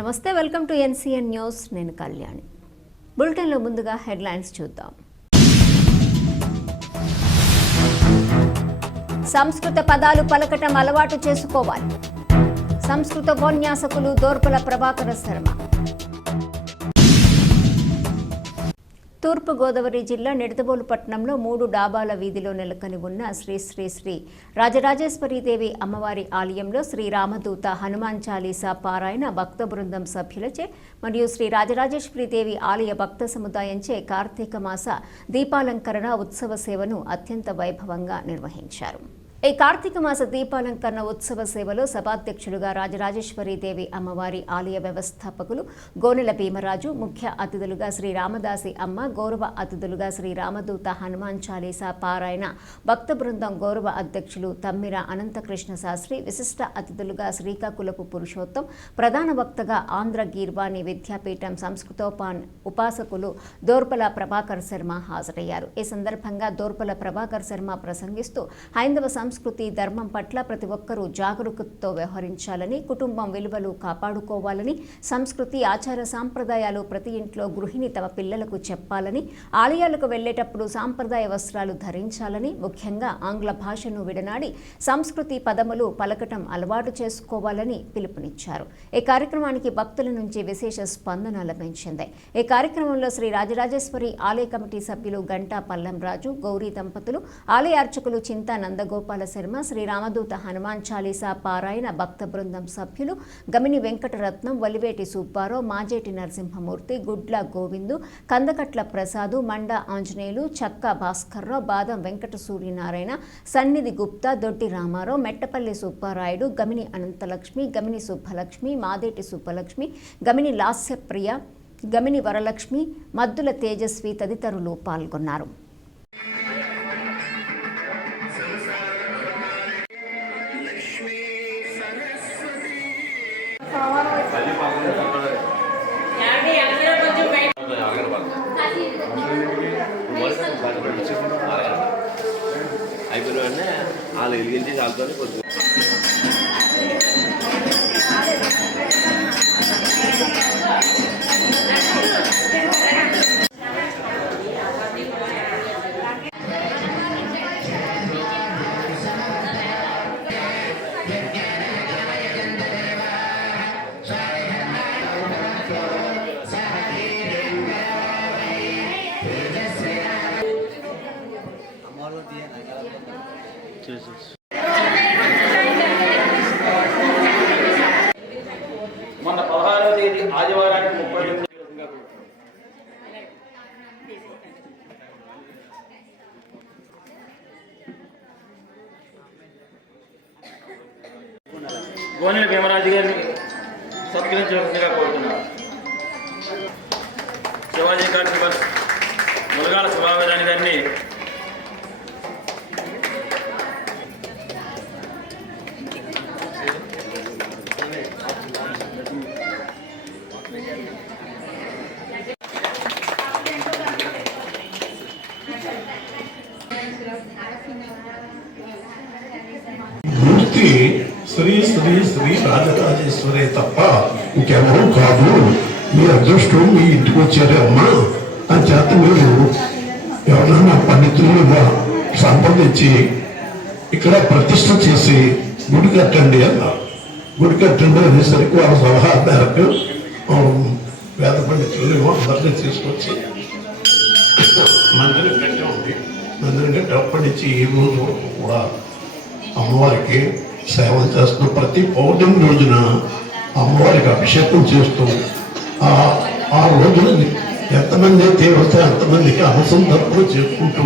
నమస్తే, welcome to NCN news. నేను కళ్యాణి. బులెటిన్లో ముందుగా హెడ్లైన్స్ చూద్దాం. సంస్కృత పదాలు పలకటం అలవాటు చేసుకోవాలి. సంస్కృత ఉపన్యాసకులు దోర్పల ప్రభాకర శర్మ. తూర్పుగోదావరి జిల్లా నిడదవోలు పట్టణంలో 3 డాబాల వీధిలో నెలకొని ఉన్న శ్రీ శ్రీ శ్రీ రాజరాజేశ్వరీదేవి అమ్మవారి ఆలయంలో శ్రీ రామదూత హనుమాన్ చాలీసా పారాయణ భక్త బృందం సభ్యులచే మరియు శ్రీ రాజరాజేశ్వరీదేవి ఆలయ భక్త సముదాయంచే కార్తీక మాస దీపాలంకరణ ఉత్సవ సేవను అత్యంత వైభవంగా నిర్వహించారు. ఈ కార్తీక మాస దీపాలంకరణ ఉత్సవ సేవలో సభాధ్యక్షులుగా రాజరాజేశ్వరీదేవి అమ్మవారి ఆలయ వ్యవస్థాపకులు గోనెల భీమరాజు, ముఖ్య అతిథులుగా శ్రీ రామదాసి అమ్మ, గౌరవ అతిథులుగా శ్రీ రామదూత హనుమాన్ చాలీసా పారాయణ భక్త బృందం గౌరవ అధ్యక్షులు తమ్మిర అనంతకృష్ణ శాస్త్రి, విశిష్ట అతిథులుగా శ్రీకాకుళపు పురుషోత్తం, ప్రధాన వక్తగా ఆంధ్ర గీర్వాణి విద్యాపీఠం ఉపాసకులు దోర్పల ప్రభాకర్ శర్మ హాజరయ్యారు. ఈ సందర్భంగా దోర్పల ప్రభాకర్ శర్మ ప్రసంగిస్తూ హైందవ సంస్కృతి ధర్మం పట్ల ప్రతి ఒక్కరూ జాగరూకతతో వ్యవహరించాలని, కుటుంబం విలువలు కాపాడుకోవాలని, సంస్కృతి ఆచార సాంప్రదాయాలు ప్రతి ఇంట్లో గృహిణి తమ పిల్లలకు చెప్పాలని, ఆలయాలకు వెళ్లేటప్పుడు సాంప్రదాయ వస్త్రాలు ధరించాలని, ముఖ్యంగా ఆంగ్ల భాషను విడనాడి సంస్కృతి పదములు పలకటం అలవాటు చేసుకోవాలని పిలుపునిచ్చారు. ఈ కార్యక్రమానికి భక్తుల నుంచి విశేష స్పందన లభించింది. ఈ కార్యక్రమంలో శ్రీ రాజరాజేశ్వరి ఆలయ కమిటీ సభ్యులు గంటా పల్లంరాజు, గౌరీ దంపతులు, ఆలయ అర్చకులు చింతా నందగోపాల శర్మ, శ్రీ రామదూత హనుమాన్ చాలీసా పారాయణ భక్త బృందం సభ్యులు గమిని వెంకటరత్నం, వలివేటి సుబ్బారావు, మాజేటి నరసింహమూర్తి, గుడ్ల గోవిందు, కందకట్ల ప్రసాదు, మండ ఆంజనేయులు, చక్క భాస్కర్రావు, బాదం వెంకట సూర్యనారాయణ, సన్నిధి గుప్తా, దొడ్డి రామారావు, మెట్టపల్లి సుబ్బారాయుడు, గమిని అనంతలక్ష్మి, గమిని సుబ్బలక్ష్మి, మాదేటి సుబ్బలక్ష్మి, గమిని లాస్యప్రియ, గమిని వరలక్ష్మి, మద్దుల తేజస్వి తదితరులు పాల్గొన్నారు. అయిపోయిన వాళ్ళు వెలిగించి చాలుతో కొద్దిగా మొన్న 16వ తేదీ ఆదివారానికి 30 గోనెల భీమరాజు గారిని సత్కరించవలసిందిగా కోరుతున్నారు. శివాజీ కార్తిక ములగాల శివావేదాని గారిని మూర్తి శ్రీ శ్రీ శ్రీ రాజరాజేశ్వరే తప్ప ఇంకెవరూ కాదు. మీ అదృష్టం మీ ఇంటికి వచ్చారే అమ్మా అని చేత మీరు ఎవరైనా పండితులుగా సంపాదించి ఇక్కడ ప్రతిష్ట చేసి గుడి కట్టండి అన్నారు. గుడి కట్టండి అనేసరికి వాళ్ళ సలహా మేరకు వేద పండితులు అందరినీ తీసుకొచ్చి మందిరం కట్టే ఉంది. మందిరం కట్టి అప్పటి నుంచి ఈ రోజు కూడా అమ్మవారికి సేవలు చేస్తూ ప్రతి పౌర్ణమి రోజున అమ్మవారికి అభిషేకం చేస్తూ ఆ రోజున ఎంతమంది అయితే వస్తే అంతమందికి అనుసంధానం చేసుకుంటూ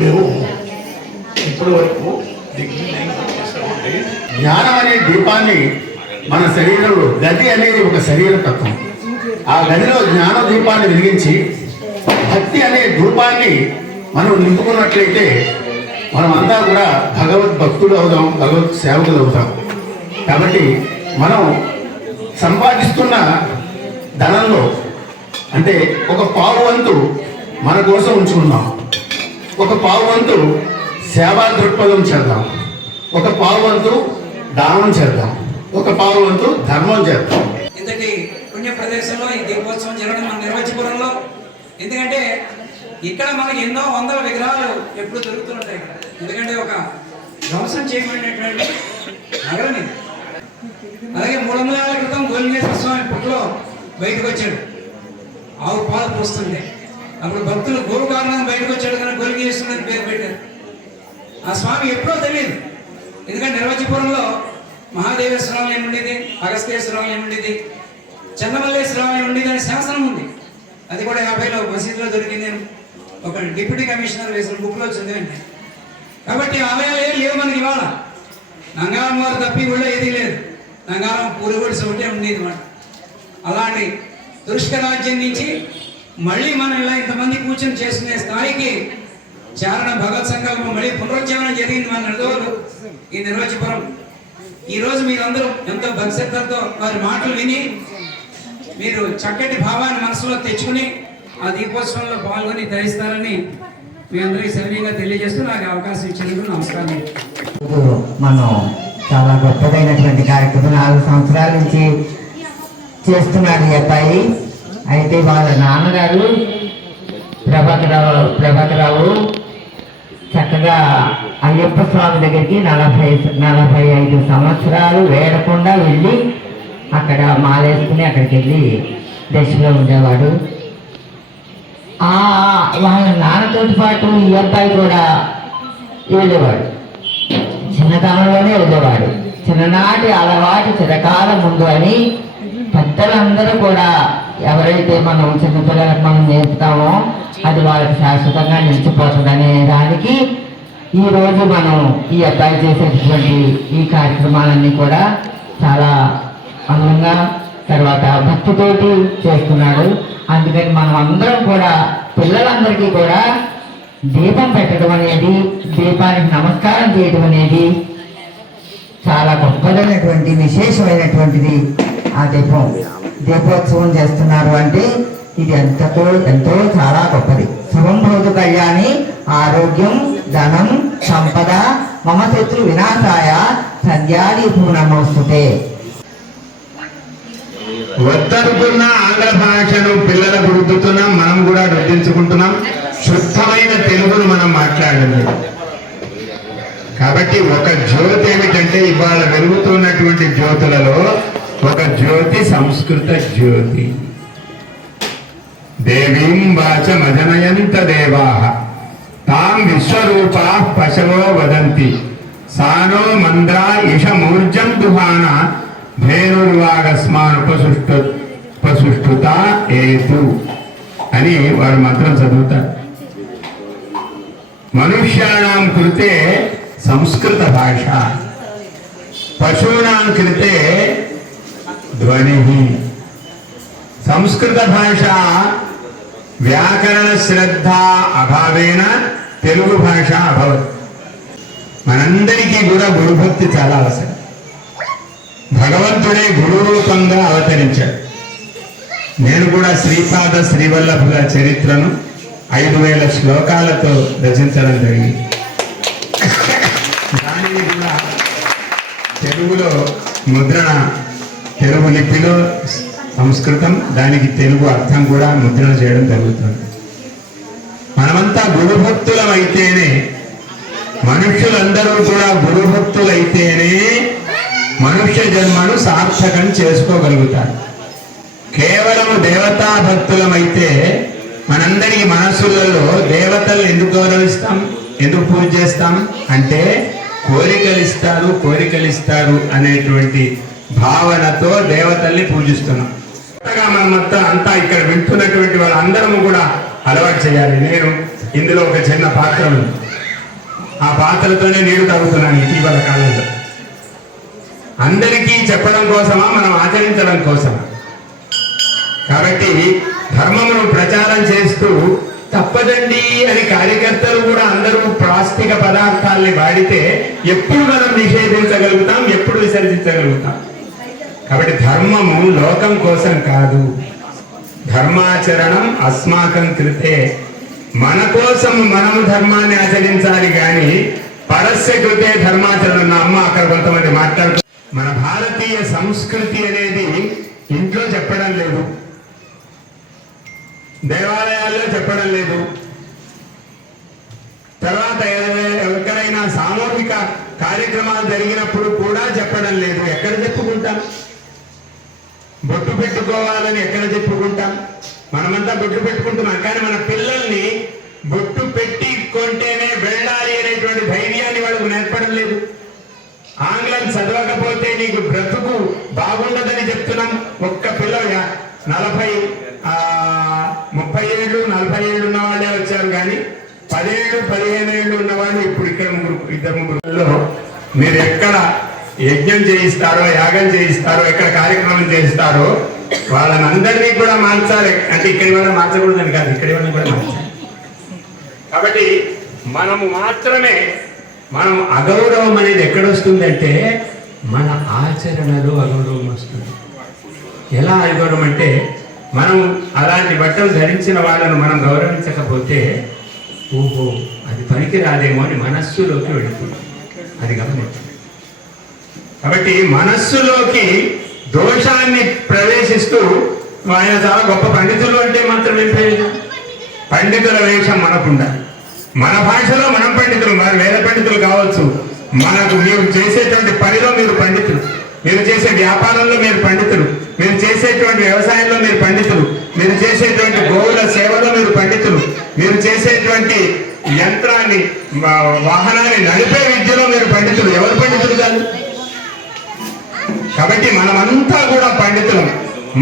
మేము ఇప్పటి వరకు చేసామండి. జ్ఞానం అనే దీపాన్ని మన శరీరంలో, గది అనేది ఒక శరీర తత్వం, ఆ గదిలో జ్ఞాన దీపాన్ని వెలిగించి భక్తి అనే ధూపాన్ని మనం నింపుకున్నట్లయితే మనమంతా కూడా భగవద్భక్తులు అవుదాం, భగవత్ సేవకులు అవుతాం. కాబట్టి మనం సంపాదిస్తున్న ధనంలో అంటే ఒక పావు వంతు మన కోసం ఉంచుకుందాం, ఒక పావు వంతు సేవా దృక్పథం చేద్దాం, ఒక పావు వంతు దానం చేద్దాం, ఒక పావు వంతు ధర్మం చేద్దాం. ఇంతటి దీపోత్సవం జరగడం మన నిర్వచపురంలో. ఎందుకంటే ఇక్కడ మనకి ఎన్నో వందల విగ్రహాలు ఎప్పుడు దొరుకుతుంటాయి ఇక్కడ. ఎందుకంటే ఒక ధ్వంసం చేయబడినటువంటి నగరం ఇది. అలాగే 300 ఏళ్ల క్రితం గోలింగేశ్వర స్వామి పుట్టలో బయటకు వచ్చాడు, ఆవు పాలు పోస్తుంటే. అప్పుడు భక్తులు గోవు కారణం బయటకు వచ్చాడు కానీ గోలింగేశ్వరుని పేరు పెట్టారు. ఆ స్వామి ఎప్పుడో తెలియదు. ఎందుకంటే నిర్వచపురంలో మహాదేవేశ్వరాలయం ఉండేది, అగస్త్యేశ్వరాలయం ఉండేది, చంద్రమల్లేశ్వరాలయం ఉండేది అనే శాసనం ఉంది. అది కూడా 50లో మసీదులో దొరికింది. నేను ఒక డిప్యూటీ కమిషనర్ వేసిన బుక్లో చదివాను. కాబట్టి ఆలయాలు ఏం లేవు మనకి ఇవాళ. నంగారం వారు తప్పి కూడా ఏదీ లేదు. నంగారం పూరిగుడిసి ఒకటే ఉండేది అన్నమాట. అలాంటి తురుష్క రాజ్యం నుంచి మళ్ళీ మనం ఇలా ఇంతమంది కూర్చొని చేసుకునే స్థాయికి చారణ భగవత్ సంకల్పం మళ్ళీ పునరుజ్జీవనం జరిగింది మన నడదోలు ఈ నిర్వచపురం. ఈరోజు మీరందరూ ఎంతో భక్తిశ్రద్ధలతో వారి మాటలు విని మీరు చక్కటి భావాన్ని మనసులో తెచ్చుకుని ఆ దీపోత్సవంలో పాల్గొని ధరిస్తారని మీ అందరికీ సవినీయంగా తెలియజేస్తూ నాకు అవకాశం ఇచ్చినందుకు నమస్కారం. మనం చాలా గొప్పదైనటువంటి కార్యక్రమం 4 సంవత్సరాల నుంచి చేస్తున్నాడు ఈ అబ్బాయి. అయితే వాళ్ళ నాన్నగారు ప్రభాకరరావు చక్కగా అయ్యప్ప స్వామి దగ్గరికి 45 సంవత్సరాలు వేడకుండా వెళ్ళి అక్కడ మాలేసుకుని అక్కడికి వెళ్ళి దశలో ఉండేవాడు. వాళ్ళ నాన్నతో పాటు ఈ అబ్బాయి కూడా వెళ్ళేవాడు. చిన్నతనంలోనే వెళ్ళేవాడు. చిన్ననాటి అలవాటు చిరకాలం ముందు అని పెద్దలందరూ కూడా ఎవరైతే మనం చిన్నపిల్లలకు మనం నేర్పుతామో అది వాళ్ళకి శాశ్వతంగా నిలిచిపోతుందనే దానికి ఈరోజు మనం ఈ అబ్బాయి చేసేటటువంటి ఈ కార్యక్రమాలన్నీ కూడా చాలా అందంగా తర్వాత భక్తితోటి చేస్తున్నాడు. అందుకని మనం అందరం కూడా పిల్లలందరికీ కూడా దీపం పెట్టడం అనేది, దీపానికి నమస్కారం చేయడం అనేది చాలా గొప్పదైనటువంటి విశేషమైనటువంటిది. ఆ దీపోత్సవం చేస్తున్నారు అంటే ఇది ఎంతో చాలా గొప్పది. శుభం భవతు కళ్యాణి, ఆరోగ్యం, ధనం, సంపద, మమ శత్రు వినాశాయ, సంధ్యాది పూర్ణమోస్తుతే. వద్దనుకున్న ఆంగ్ల భాషను పిల్లలకు రుద్దుతున్నాం, మనం కూడా రుద్దించుకుంటున్నాం. శుద్ధమైన తెలుగును మనం మాట్లాడండి. కాబట్టి ఒక జ్యోతి ఏమిటంటే ఇవాళ వెలుగుతున్నటువంటి జ్యోతులలో ఒక జ్యోతి సంస్కృత జ్యోతి. దేవీం వాచమజనయంత దేవాః తాం విశ్వరూపా పశవో వదంతి సానో మంద్రా ఇషమూర్జం దుహాన ధేనుర్వాగస్మానుపసుష్టుత ఏతు అని వారు మంత్రం చదువుతారు. మనుష్యాణం కృతే సంస్కృత భాష, పశూనాం కృతే ధ్వని. సంస్కృత భాష వ్యాకరణ శ్రద్ధ అభావేన తెలుగు భాష అభవత్. మనందరికీ కూడా గురుభక్తి చాలా అవసరం. భగవంతుడే గురు రూపంగా అవతరించాడు. నేను కూడా శ్రీపాద శ్రీవల్లభుల చరిత్రను 5000 శ్లోకాలతో రచించడం జరిగింది. దానిని కూడా తెలుగులో ముద్రణ, తెలుగు లిపిలో సంస్కృతం, దానికి తెలుగు అర్థం కూడా ముద్రణ చేయడం జరుగుతుంది. మనమంతా గురుభక్తులమైతేనే, మనుష్యులందరూ కూడా గురుభక్తులైతేనే మనుష్య జన్మను సార్థకం చేసుకోగలుగుతారు. కేవలము దేవతా భక్తులమైతే మనందరి మనసులలో దేవతలు ఎందుకు గౌరవిస్తాం, ఎందుకు పూజ చేస్తాం అంటే కోరికలిస్తారు అనేటువంటి భావనతో దేవతల్ని పూజిస్తున్నాం. మనమంతా ఇక్కడ వింటున్నటువంటి వాళ్ళందరము కూడా అలవాటు చేయాలి. నేను ఇందులో ఒక చిన్న పాత్ర ఉంది. ఆ పాత్రతోనే నీళ్లు తాగుతున్నాను ఇటీవల కాలంలో. అందరికీ చెప్పడం కోసమా, మనం ఆచరించడం కోసమా? కాబట్టి ధర్మమును ప్రచారం చేస్తూ తప్పదండి అని కార్యకర్తలు కూడా అందరూ ప్లాస్టిక్ పదార్థాలని వాడితే ఎప్పుడు మనం నిషేధించగలుగుతాం, ఎప్పుడు విసర్జించగలుగుతాం? కాబట్టి ధర్మము లోకం కోసం కాదు. ధర్మాచరణం అస్మాకం కృతే. మన కోసం మనము ధర్మాన్ని ఆచరించాలి కానీ పరస్య కృతే ధర్మాచరణం. నా అమ్మ అక్కడ కొంతమంది మాట్లాడుతూ మన భారతీయ సంస్కృతి అనేది ఇంట్లో చెప్పడం లేదు, దేవాలయాల్లో చెప్పడం లేదు. తర్వాత ఎక్కడైనా సామూహిక కార్యక్రమాలు జరిగినప్పుడు కూడా చెప్పడం లేదు. ఎక్కడ చెప్పుకుంటాం? బొట్టు పెట్టుకోవాలని ఎక్కడ చెప్పుకుంటాం? మనమంతా బొట్టు పెట్టుకుంటున్నాం, కానీ మన పిల్లల్ని బొట్టు పెట్టి కొంటేనే వెళ్ళాలి అనేటువంటి ధైర్యాన్ని వాళ్ళకు నేర్పడం లేదు. ఆంగ్లం చదవకపోతే నీకు బ్రతుకు బాగుండదని చెప్తున్నాం. ఒక్క పిల్ల 30 ఏళ్ళు 40 ఏళ్ళు ఉన్న వాళ్ళే వచ్చారు, కానీ 10 ఏళ్ళు 15 ఏళ్ళు ఉన్న వాళ్ళు ఇప్పుడు ఇక్కడ ఇద్దరు ముగ్గురులో మీరు ఎక్కడ యజ్ఞం చేయిస్తారో, యాగం చేయిస్తారో, ఎక్కడ కార్యక్రమం చేయిస్తారో వాళ్ళని అందరినీ కూడా మార్చాలి. అంటే ఇక్కడి వాళ్ళని మార్చకూడదని కాదు, ఇక్కడి వాళ్ళని కూడా మార్చాలి. కాబట్టి మనం అగౌరవం అనేది ఎక్కడొస్తుందంటే మన ఆచరణలో అగౌరవం వస్తుంది. ఎలా అగౌరవం అంటే మనం అలాంటి బట్టలు ధరించిన వాళ్ళను మనం గౌరవించకపోతే ఓహో అది పనికి రాదేమో అని మనస్సులోకి వెళుతుంది. అది గమనించండి. కాబట్టి మనస్సులోకి దోషాన్ని ప్రవేశిస్తూ ఆయన చాలా గొప్ప పండితులు అంటే మాత్రం ఏం ప్రయోజనం? పండితుల వేషం మనకుండా, మన భాషలో మనం పండితులు, మరి వేద పండితులు కావచ్చు. మనకు మీరు చేసేటువంటి పనిలో మీరు పండితులు, మీరు చేసే వ్యాపారంలో మీరు పండితులు, మీరు చేసేటువంటి వ్యవసాయంలో మీరు పండితులు, మీరు చేసేటువంటి గోవుల సేవలో మీరు పండితులు, మీరు చేసేటువంటి యంత్రాన్ని వాహనాన్ని నడిపే విద్యలో మీరు పండితులు. ఎవరు పండితులు కాదు? కాబట్టి మనమంతా కూడా పండితులం.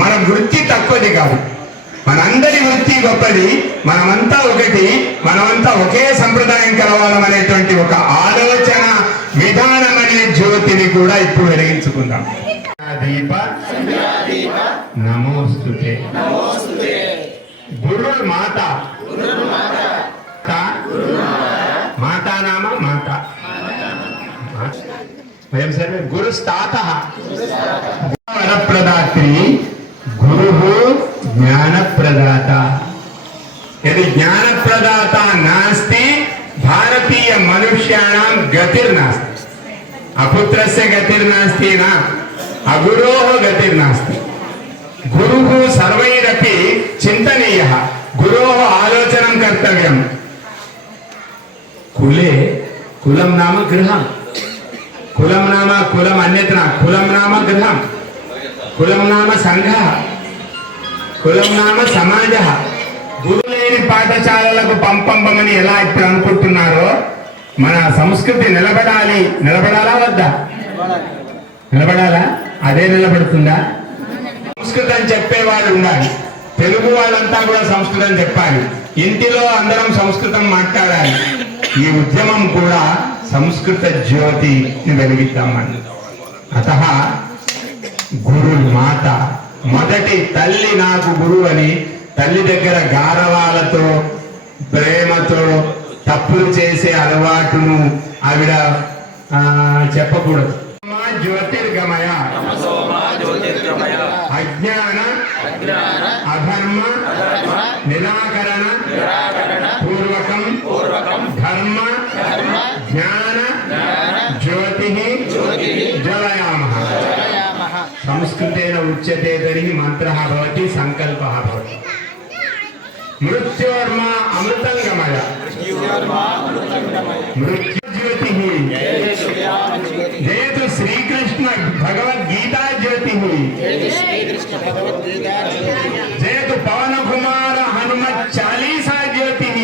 మన వృత్తి తక్కువది కాదు, మనందరి వృత్తి గొప్పది. మనమంతా ఒకటి, మనమంతా ఒకే సంప్రదాయం కలవాలం అనేటువంటి ఒక ఆలోచన విధానం అనే జ్యోతిని కూడా ఇప్పుడు వెలిగించుకుందాం. దీప నమోస్తుతే. గురు మాత, మాతా నామ మాత వయం సర్వే గురుస్తాత వరప్రదాత్రి గురు జ్ఞానప్రదాత. यदि ज्ञानप्रदाता नास्ति भारतीय मनुष्याणां गतिर्नास्ति. अपुत्रस्य गतिर्नास्ति न अगुरोः गतिर्नास्ति. गुरुः सर्वैरपि चिन्तनीयः. गुरोः आलोचनं कर्तव्यम्. कुले कुलं नाम गृहं, कुलं नाम कुलम् अन्यत्र, कुलं नाम गृहं, कुलं नाम संघः, కులం నామ సమాజ. గురులేని పాఠశాలలకు పంపమని ఎలా ఇప్పుడు అనుకుంటున్నారో మన సంస్కృతి నిలబడాలా వద్దా? నిలబడాలా? అదే నిలబడుతుందా? సంస్కృతం చెప్పేవాళ్ళు ఉండాలి. తెలుగు వాళ్ళంతా కూడా సంస్కృతం చెప్పాలి. ఇంటిలో అందరం సంస్కృతం మాట్లాడాలి. ఈ ఉద్యమం కూడా సంస్కృత జ్యోతిని వెలిగిద్దామని. అతః గురు మాత, మొదటి తల్లి నాకు గురువు అని తల్లి దగ్గర గారవాలతో ప్రేమతో తప్పులు చేసే అలవాటును ఆవిడ చెప్పకూడదు. జ్యోతిర్గమయ అజ్ఞాన అధర్మ నిరాకరణ పూర్వకం ధర్మ జ్ఞాన జ్యోతి జ్వలయామః. సంస్కృతేన ఉచ్యతే తరిహి మంత్రః భవతి సంకల్పః భవతి. మృత్యోర్మ అమృతం గమయ మృత్యుజ్యోతిః జయతు శ్రీకృష్ణ భగవద్గీతా జ్యోతిః జయతు పవన కుమార హనుమత్ చాలీసా జ్యోతిః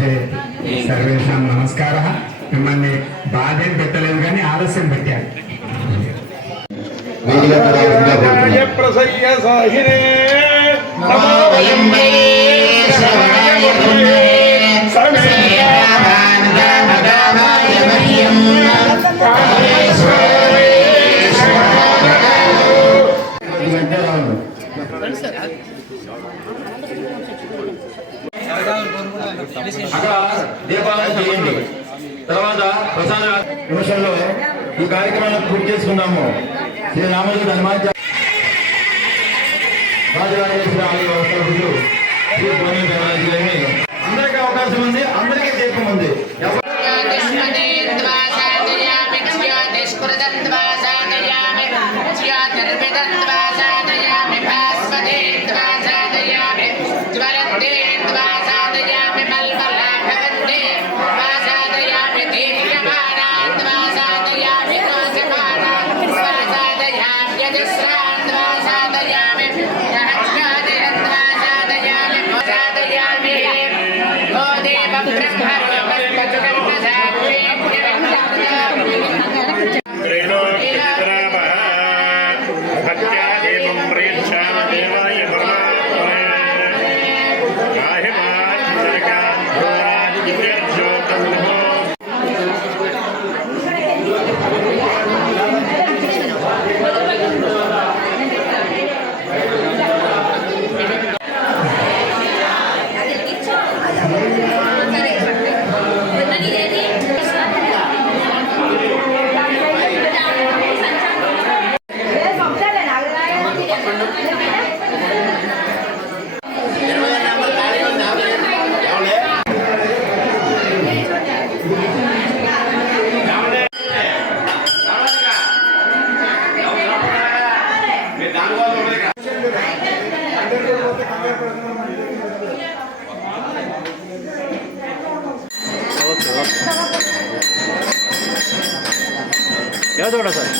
జయతు. సర్వేషాం నమస్కారः. మిమ్మల్ని బాధేం పెట్టలేదు కానీ ఆలస్యం పెట్టారు. అక్కడ దీపాలను చేయండి. తర్వాత ప్రసాద నిమిషంలో ఈ కార్యక్రమాన్ని పూర్తి చేసుకున్నాము. శ్రీ రామజీ హనుమాన్ రాజరాజేశ్వరి ఆలయ వ్యవస్థలు శ్రీ భోని దేవరాజు గారిని అందరికీ అవకాశం ఉంది, అందరికీ దీపం ఉంది. జ్యోతిష్కృతం ద్వాసాదయామి జ్యోతిర్విదం ద్వాసాదయామి భాస ఎవరు సార్